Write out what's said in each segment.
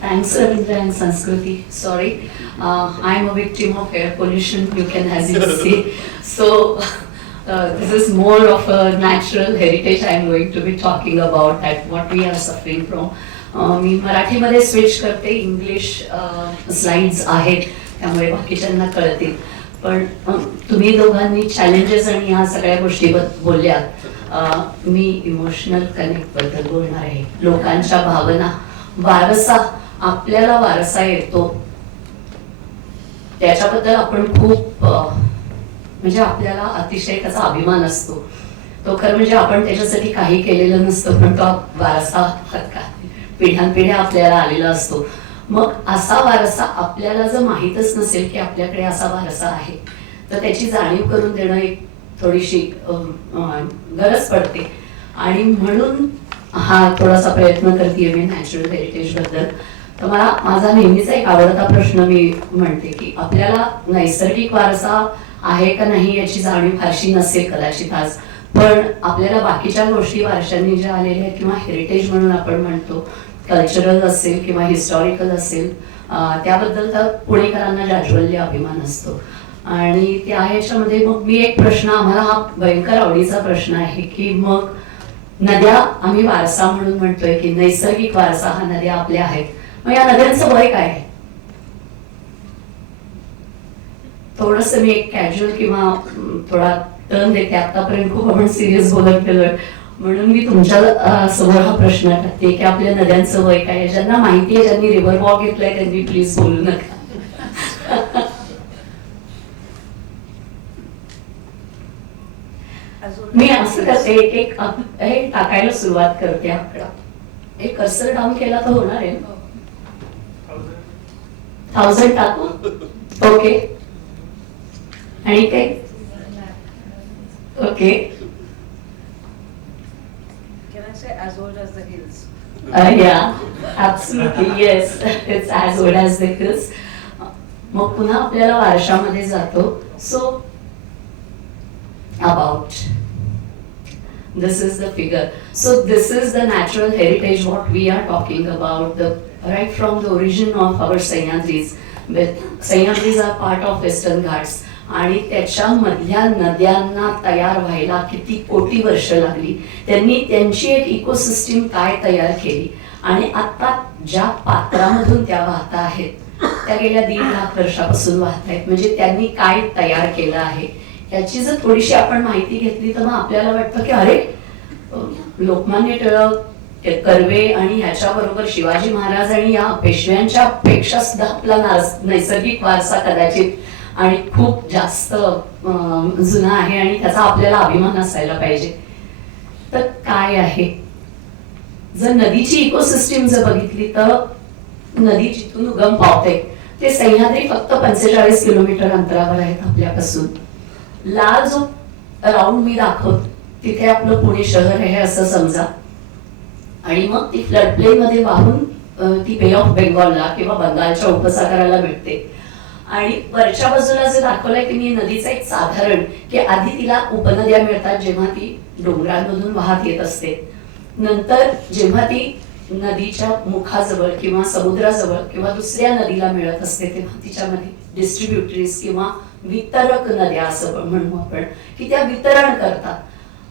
Thanks, Ravindra and Sanskriti. Sorry, I'm a victim of air pollution, you can as you see. So, this is more of a natural heritage I'm going to be talking about, that what we are suffering from. मी मराठीमध्ये switch करते, English slides आहेत त्यामुळे बाकीच्यांना कळतील. पण तुम्ही दोघांनी challenges आणि ह्या सगळ्या गोष्टी बोलल्यात. मी इमोशनल कनेक्ट बद्दल बोलणार आहे. लोकांच्या भावना, वारसा, आपल्याला वारसा येतो त्याच्याबद्दल आपण खूप म्हणजे आपल्याला अतिशय त्याचा अभिमान असतो. तो खरं म्हणजे आपण त्याच्यासाठी काही केलेलं नसतं, पण तो वारसा पिढ्यानपिढ्या आपल्याला आलेला असतो. मग असा वारसा आपल्याला जर माहीतच नसेल की आपल्याकडे असा वारसा आहे, तर त्याची जाणीव करून देणं एक थोडीशी गरज पडते. आणि म्हणून हा थोडासा प्रयत्न करते मी नॅचरल हेरिटेज बद्दल. तर मला माझा नेहमीचा एक आवडता प्रश्न मी म्हणते की आपल्याला नैसर्गिक वारसा आहे का नाही याची जाणीव फारशी नसेल कदाचित आज, पण आपल्याला बाकीच्या गोष्टी वारशांनी ज्या आलेल्या आहेत किंवा हेरिटेज म्हणून आपण म्हणतो, कल्चरल असेल किंवा हिस्टॉरिकल असेल, त्याबद्दल तर पुणेकरांना जाज्वल्य अभिमान असतो. आणि त्या ह्याच्यामध्ये मग मी एक प्रश्न, आम्हाला हा भयंकर आवडीचा प्रश्न आहे की मग नद्या आम्ही वारसा म्हणून म्हणतोय की नैसर्गिक वारसा हा नद्या आपल्या आहेत, मग या नद्यांचं वय काय आहे? थोडस मी एक कॅज्युअल किंवा थोडा टर्न देते. आतापर्यंत खूप आपण सिरियस बोलत गेलोय, म्हणून मी तुमच्या समोर हा प्रश्न टाकते की आपल्या नद्यांचं वय काय आहे. ज्यांना माहिती आहे, ज्यांनी रिव्हर वॉक घेतलाय त्यांनी प्लीज बोलू नका. मी असं करते, एक एक हे टाकायला सुरुवात करते. आकडा एक कर्सर डाऊन केला तर होणार आहे. 1000 टाकू. ओके. आणि काय? Okay. Can I say as old as the hills? Yeah, absolutely, yes. It's as old as the hills. मग पुन्हा आपल्याला वारशामध्ये जातो. So about this is the figure. So this is the natural heritage what we are talking about, the right from the origin of our Sahyadris. Sahyadris are part of Western Ghats. आणि त्याच्या मधल्या नद्यांना तयार व्हायला किती कोटी वर्ष लागली. त्यांनी त्यांची एक इकोसिस्टीम काय तयार केली आणि आता ज्या पात्रामधून त्या वाहत आहेत त्या गेल्या 1.5 लाख वर्षापासून वाहत आहेत. म्हणजे त्यांनी काय तयार केलं आहे याची जर थोडीशी आपण माहिती घेतली तर मग आपल्याला वाटतं की अरे, लोकमान्य टिळक, कर्वे आणि ह्याच्याबरोबर शिवाजी महाराज आणि या पेशव्यांच्या पेक्षा सुद्धा आपला नैसर्गिक वारसा कदाचित आणि खूप जास्त जुना आहे आणि त्याचा आपल्याला अभिमान असायला पाहिजे. तर काय आहे, जर नदीची इकोसिस्टीम जर बघितली तर नदी जिथून उगम पावते ते सह्याद्री फक्त 45 किलोमीटर अंतरावर आहेत आपल्यापासून. लाल जो राऊंड मी दाखवत तिथे आपलं पुणे शहर आहे असं समजा, आणि मग ती फ्लड प्लेन मध्ये वाहून ती बे ऑफ बेंगॉलला किंवा बंगालच्या उपसागराला मिळते. आणि वरच्या बाजूला जे दाखवलंय की मी नदीचं एक साधारण, की आधी तिला उपनद्या मिळतात जेव्हा ती डोंगरांमधून वाहत येत असते. नंतर जेव्हा ती नदीच्या मुखाजवळ किंवा समुद्राजवळ किंवा दुसऱ्या नदीला मिळत असते तेव्हा तिच्यामध्ये डिस्ट्रीब्युटरीज किंवा वितरक नद्या असं म्हणू आपण, की त्या वितरण करतात.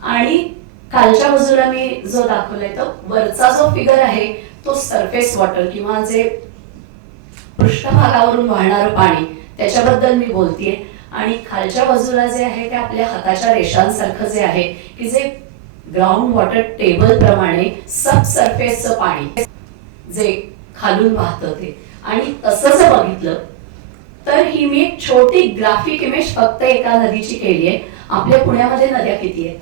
आणि खालच्या बाजूला मी जो दाखवलाय तर वरचा जो फिगर आहे तो सरफेस वॉटर किंवा जे पृष्ठभागावरून वाहणारं पाणी त्याच्याबद्दल मी बोलतेय. आणि खालच्या बाजूला जे आहे ते आपल्या हाताच्या रेषांसारखं जे आहे की जे ग्राउंड वॉटर टेबल प्रमाणे सब सरफेसचं पाणी जे खालून वाहतं ते. आणि तसं जर बघितलं तर ही मी एक छोटी ग्राफिक इमेज फक्त एका नदीची केली आहे. आपल्या पुण्यामध्ये नद्या किती आहेत?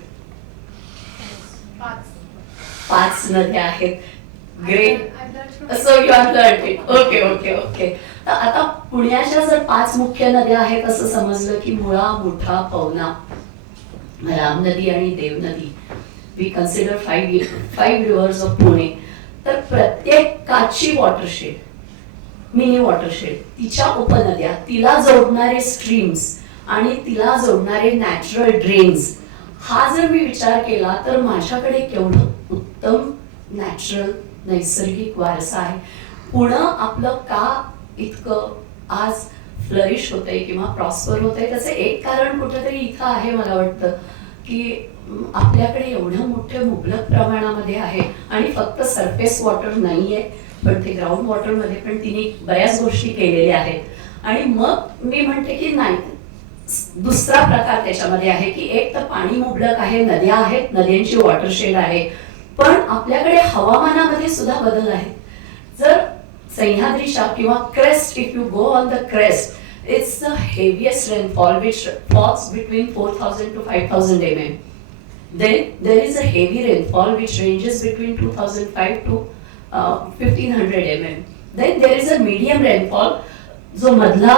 5 नद्या आहेत. Great. So you are learn it. Okay okay okay. तर आता पुण्याच्या जर 5 मुख्य नद्या आहेत असं समजलं की मुळा, मुठा, पवना, राम नदी आणि देव नदी. We consider 5 rivers of Pune. तर प्रत्येकाची वॉटरशेड, मिनी वॉटरशेड, तिच्या उपनद्या, तिला जोडणारे स्ट्रीम्स आणि तिला जोडणारे नॅचरल ड्रेन्स, हा जर मी विचार केला तर माझ्याकडे केवढं उत्तम नॅचरल नैसर्गिक वारसा आहे. पुणं आपलं का इतकं आज फ्लरिश होतंय किंवा प्रॉस्पर होतंय त्याचं एक कारण कुठेतरी इथं आहे मला वाटतं की आपल्याकडे एवढं मोठं मुबलक प्रमाणामध्ये आहे आणि फक्त सरफेस वॉटर नाहीये पण ते ग्राउंड वॉटरमध्ये पण तिने बऱ्याच गोष्टी केलेल्या आहेत. आणि मग मी म्हणते की नाही, दुसरा प्रकार त्याच्यामध्ये आहे की एक तर पाणी मुबलक आहे, नद्या आहेत, नद्यांची वॉटरशेड आहे, पण आपल्याकडे हवामानामध्ये सुद्धा बदल आहेत. जर सह्याद्रीच्या किंवा crest, if you go on the crest, it's the heaviest rainfall which falls between 4,000 to 5,000 mm. Then there is a heavy rainfall which ranges between 2,005 to 1,500 mm. Then there is a medium rainfall. जो मधला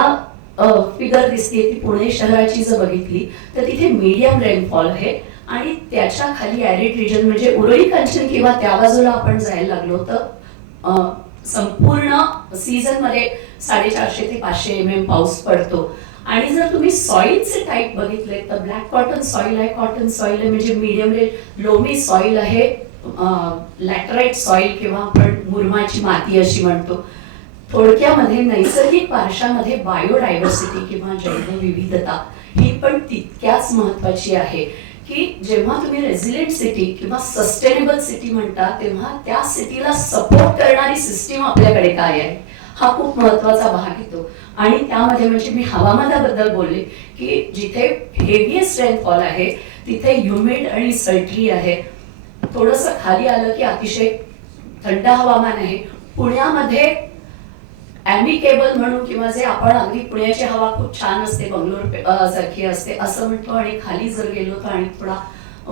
figure दिसते ती पुणे शहराची जर बघितली तर तिथे medium rainfall आहे आणि त्याच्या खाली ॲरिड रिजन म्हणजे उरळी कांचन किंवा त्या बाजूला आपण जायला लागलो तर संपूर्ण सीझन मध्ये 450 ते 500 mm पाऊस पडतो. आणि जर तुम्ही सॉइलचे टाईप बघितले तर ब्लॅक कॉटन सॉइल आहे, कॉटन सॉइल आहे म्हणजे मीडियम लोमी सॉइल आहे, लॅटराईट सॉइल किंवा आपण मुरमाची माती अशी म्हणतो. थोडक्यामध्ये नैसर्गिक वारशामध्ये बायोडायव्हर्सिटी किंवा जैवविविधता ही पण तितक्याच महत्वाची आहे की जेव्हा तुम्ही रेझिलियंट सिटी किंवा सस्टेनेबल सिटी म्हणता तेव्हा त्या सिटीला सपोर्ट करणारी सिस्टीम आपल्याकडे काय आहे हा खूप महत्वाचा भाग येतो. आणि त्यामध्ये म्हणजे मी हवामानाबद्दल बोलले की जिथे हेवीएस्ट रेनफॉल आहे तिथे ह्युमिड आणि सल्ट्री आहे. थोडंसं खाली आलं की अतिशय थंड हवामान आहे. पुण्यामध्ये ॲम्बिकेबल म्हणून किंवा जे आपण अगदी पुण्याची हवा खूप छान असते, बंगलोर सारखी असते असं म्हणतो, आणि खाली जर गेलो तर आणि थोडा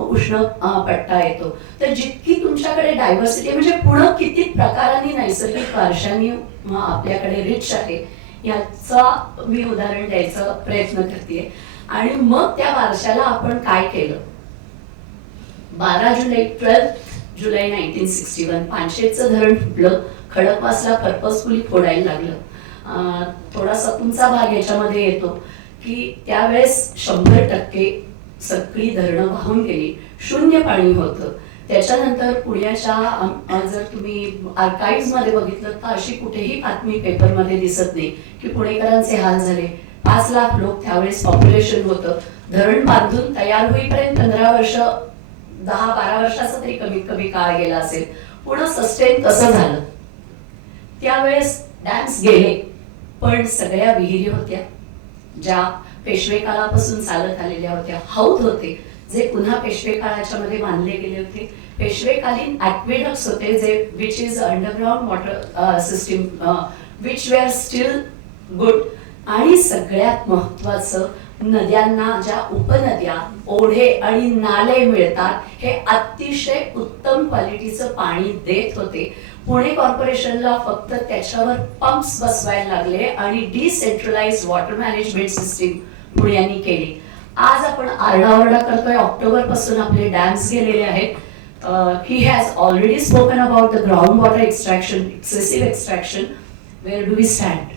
उष्ण पट्टा येतो. तर जितकी तुमच्याकडे डायव्हर्सिटी म्हणजे पुणे किती प्रकारांनी नैसर्गिक वारशांनी आपल्याकडे रिच आहे याचा मी उदाहरण द्यायचा प्रयत्न करते. आणि मग त्या वारशाला आपण काय केलं. 12 जुलै 1961 पानशेतचं धरण फुटलं, खडकवासला पर्पजफुली फोडायला लागलं. थोडासा तुमचा भाग याच्यामध्ये येतो की त्यावेळेस 100% सगळी धरणं वाहून गेली, शून्य पाणी होतं. त्याच्यानंतर पुण्याच्या जर तुम्ही आर्काइव्ह मध्ये बघितलं तर अशी कुठेही बातमी पेपरमध्ये दिसत नाही की पुणेकरांचे हाल झाले. 5 लाख लोक त्यावेळेस पॉप्युलेशन होतं. धरण बांधून तयार होईपर्यंत 15 वर्ष 10-12 वर्षाचा तरी कमीत कमी काळ गेला असेल. पुन्हा सस्टेन कसं झालं. त्यावेळेस डॅम्स गेले पण सगळ्या विहिरी होत्या ज्या पेशवे काळापासून चालत आलेल्या होत्या. हौद होते जे पुन्हा पेशवे काळाच्या मध्ये बांधले गेले होते. पेशवेकालीन ॲक्वेडक्ट्स होते जे which is underground water system which were still good. आणि सगळ्यात महत्वाचं नद्यांना ज्या उपनद्या, ओढे आणि नाले मिळतात हे अतिशय उत्तम क्वालिटीचं पाणी देत होते. पुणे कॉर्पोरेशनला फक्त त्याच्यावर पंप्स बसवायला लागले आणि डिसेंट्रलाइज वॉटर मॅनेजमेंट सिस्टीम पुण्याने केली. आज आपण आरडाओरडा करतोय, ऑक्टोबर पासून आपले डॅम्स गेलेले आहेत. He has already spoken about the ground water extraction, excessive extraction. Where do we stand?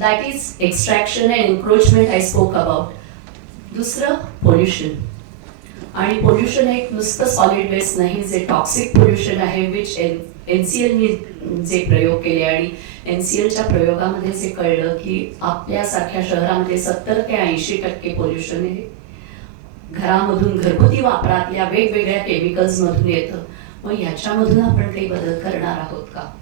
That is extraction and encroachment I spoke about. दुसरं पोल्युशन. आणि पोल्युशन एक नुसतं सॉलिड वेस्ट नाही, जे टॉक्सिक पोल्युशन आहे विच एनसीएलने जे प्रयोग केले आणि एनसीएलच्या प्रयोगामध्ये जे कळलं की आपल्यासारख्या शहरामध्ये 70 ते 80% पोल्युशन हे घरामधून घरगुती वापरातल्या वेगवेगळ्या केमिकल्स मधून येतं. मग ह्याच्यामधून आपण काही बदल करणार आहोत का.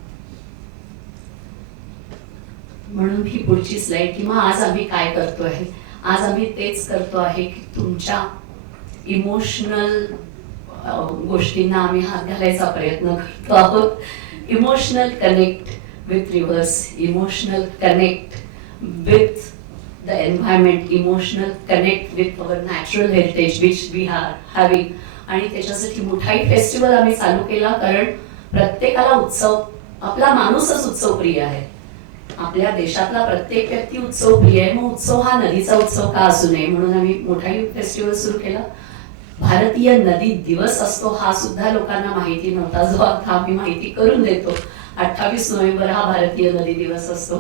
म्हणून ही पुढची स्लाइड किंवा आज आम्ही काय करतो आहे. आज आम्ही तेच करतो आहे की तुमच्या इमोशनल गोष्टींना आम्ही हात घालायचा प्रयत्न करतो आहोत. Emotional connect with rivers, emotional connect with the environment, emotional connect with our natural heritage which we are having. आणि त्याच्यासाठी मुठाई फेस्टिवल आम्ही चालू केला कारण प्रत्येकाला उत्सव, आपला माणूसच उत्सवप्रिय आहे. आपल्या देशातला प्रत्येक व्यक्ती उत्सव प्रिय आहे. मग उत्सव हा नदीचा उत्सव का असू नये म्हणून आम्ही मोठाई फेस्टिवल सुरू केला. भारतीय नदी दिवस असतो हा सुद्धा लोकांना माहिती नव्हता, जो आता आम्ही माहिती करून देतो. 28 नोव्हेंबर हा भारतीय नदी दिवस असतो.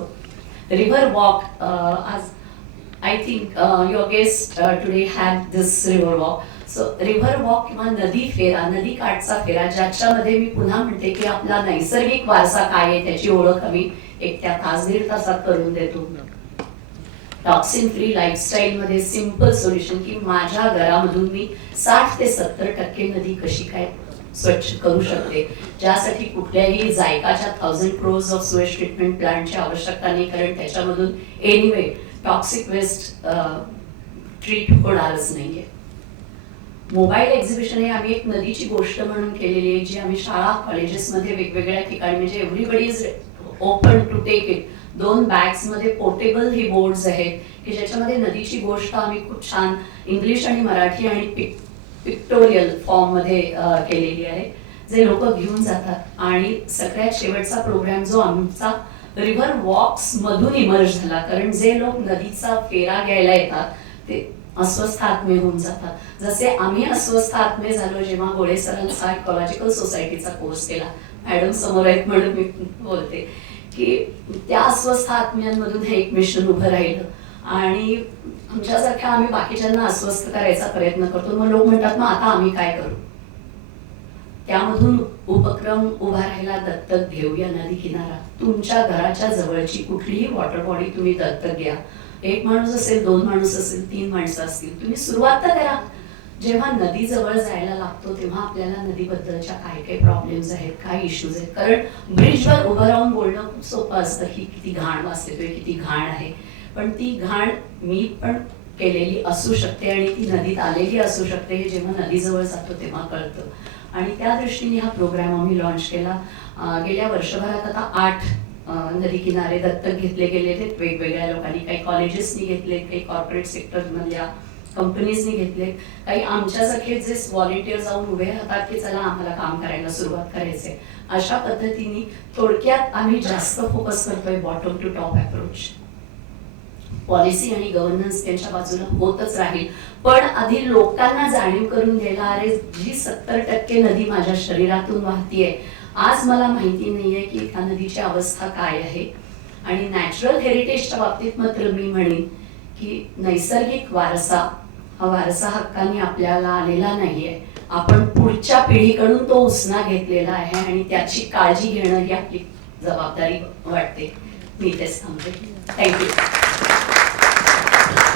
रिव्हर वॉक, आज I think your guest today had this river walk. So river walk किंवा नदी फेरा, नदी काठचा फेरा, ज्याच्यामध्ये मी पुन्हा म्हणते की आपला नैसर्गिक वारसा काय आहे त्याची ओळख आम्ही एक त्या तास दीड तासात करून देतो. टॉक्सिन फ्री लाईफस्टाईल मध्ये सिंपल सोल्युशन की माझ्या घरामधून मी 60 ते 70% नदी कशी काय स्वच्छ करू शकते, ज्यासाठी कुठल्याही जायकाच्या 1000 crores ऑफ सुएज ट्रीटमेंट प्लांटची आवश्यकता नाही, कारण त्याच्यामधून एनिवे टॉक्सिक वेस्ट ट्रीट होणारच नाहीये. मोबाईल एक्झिबिशन हे आम्ही एक नदीची गोष्ट म्हणून केलेली आहे, जी आम्ही शाळा कॉलेजेसमध्ये वेगवेगळ्या ठिकाणी, म्हणजे everybody is open to take it. 2 bags मध्ये पोर्टेबल ही बोर्ड्स आहेत की ज्याच्यामध्ये नदीची गोष्ट आम्ही खूप छान इंग्लिश आणि मराठी आणि पिक्टोरियल फॉर्म मध्ये केलेली आहे, जे लोक घेऊन जातात. आणि सगळ्यात शेवटचा प्रोग्राम जो आमचा रिव्हर वॉक्स मधून इमर्ज झाला, कारण जे लोक नदीचा फेरा घ्यायला येतात ते अस्वस्थ आत्मे होऊन जातात. जसे आम्ही अस्वस्थ आत्मे झालो जेव्हा गोळे सरांचा इकॉलॉजिकल सोसायटीचा कोर्स केला, मॅडम समोर आहेत म्हणून मी बोलते की त्या अस्वस्थ आत्म्यांमधून हे एक मिशन उभं राहिलं. आणि आमच्यासारख्या आम्ही बाकीच्यांना अस्वस्थ करायचा प्रयत्न करतो, मग लोक म्हणतात मग आता आम्ही काय करू. त्यामधून उपक्रम उभा राहिला, दत्तक घेऊया नदी किनारा. तुमच्या घराच्या जवळची कुठलीही वॉटर बॉडी तुम्ही दत्तक घ्या. 1 माणूस असेल, 2 माणूस असेल, 3 माणसं असतील, तुम्ही सुरुवात तर करा. जेव्हा नदी जवळ जायला लागतो तेव्हा आपल्याला नदीबद्दलच्या काय काय प्रॉब्लेम्स आहेत, काय इश्यूज आहेत. कारण ब्रिजवर उभं राहून बोलणं खूप सोपं असतं की किती घाण वाजते, किती घाण आहे, पण ती घाण मी पण केलेली असू शकते आणि ती नदीत आलेली असू शकते, हे जेव्हा नदीजवळ जातो तेव्हा कळतं. आणि त्या दृष्टीने हा प्रोग्राम आम्ही लॉन्च केला. गेल्या वर्षभरात आता 8 नदी किनारे दत्तक घेतले गेले आहेत वेगवेगळ्या लोकांनी. काही कॉलेजेसनी घेतले, काही कॉर्पोरेट सेक्टरमधल्या कंपनीजनी घेतले, काही आमच्यासारखे जे व्हॉलेंटियर जाऊन उभे राहतात की चला आम्हाला काम करायला सुरुवात करायचे. अशा पद्धतीने थोडक्यात आम्ही जास्त फोकस करतोय bottom to top approach. Policy आणि गव्हर्नन्स त्यांच्या बाजूला होतच राहील, पण आधी लोकांना जाणीव करून द्यायला, अरे जी 70% नदी माझ्या शरीरातून वाहतीये, आज मला माहिती नाहीये की त्या नदीची अवस्था काय आहे. आणि नॅचरल हेरिटेजच्या बाबतीत मात्र मी म्हणेन की नैसर्गिक वारसा हा वारसा हक्काने आपल्याला आलेला नाहीये, आपण पुढच्या पिढीकडून तो उसना घेतलेला आहे आणि त्याची काळजी घेणं ही आपली जबाबदारी वाटते. मी तेच थांबते. थँक्यू.